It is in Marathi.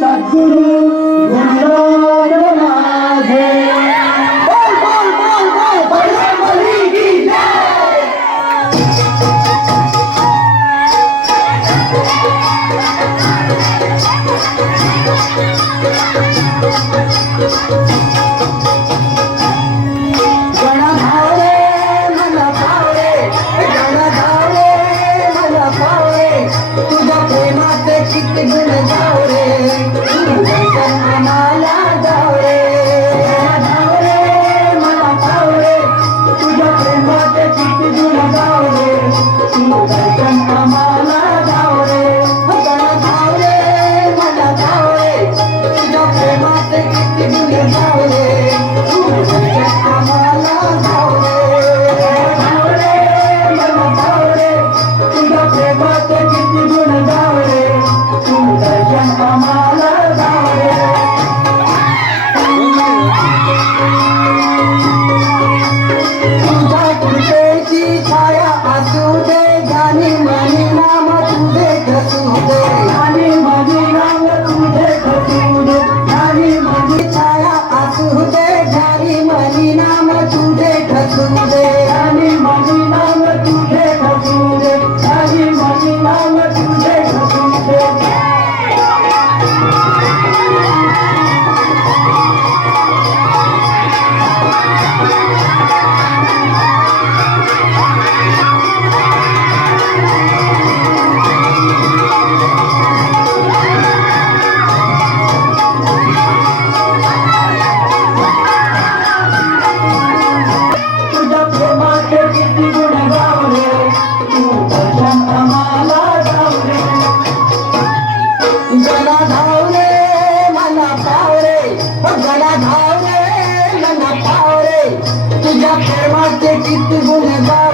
सद्गुरु गुरुनाथ माझे बोल बोल बोल बोल बजरंगबली की जय। तुझ्या प्रेमाचे किती गुण जाऊ रे, मला जाऊ रे, मला जाऊ रे, तुझ्या प्रेमाचे किती गुण जाऊ रे, तू दर्शन आम्हाला जाऊ रे, जाऊ रे, मला जाऊ रे, तुझ्या प्रेमाचे किती गुण जाऊ रे, तू दर्शन आम्हाला जाऊ रे, जाऊ रे, मला जाऊ रे, तुझ्या प्रेमाचे किती गुण जाऊ रे, तू दर्शन आम्हाला जाऊ रे। तुझ्या कृपेची छाया असू दे, ज्ञानी मनी नाम तुझे घसू दे, ज्ञानी मनी नाम तुझे घसू दे, ज्ञानी मनी छाया असू दे, ज्ञानी मनी नाम तुझे घसू दे, ज्ञानी मनी नाम तुझे घसू दे, ज्ञानी मनी नाम तुझे घसू दे। तुझ्या प्रेमाचे किती गुण गाऊ रे, तू दर्शन आम्हाला जाऊ रे, गला धाव रे मला पाव रे, गला धाव रे मला पाव रे, तुझ्या प्रेमाचे किती गुण गाऊ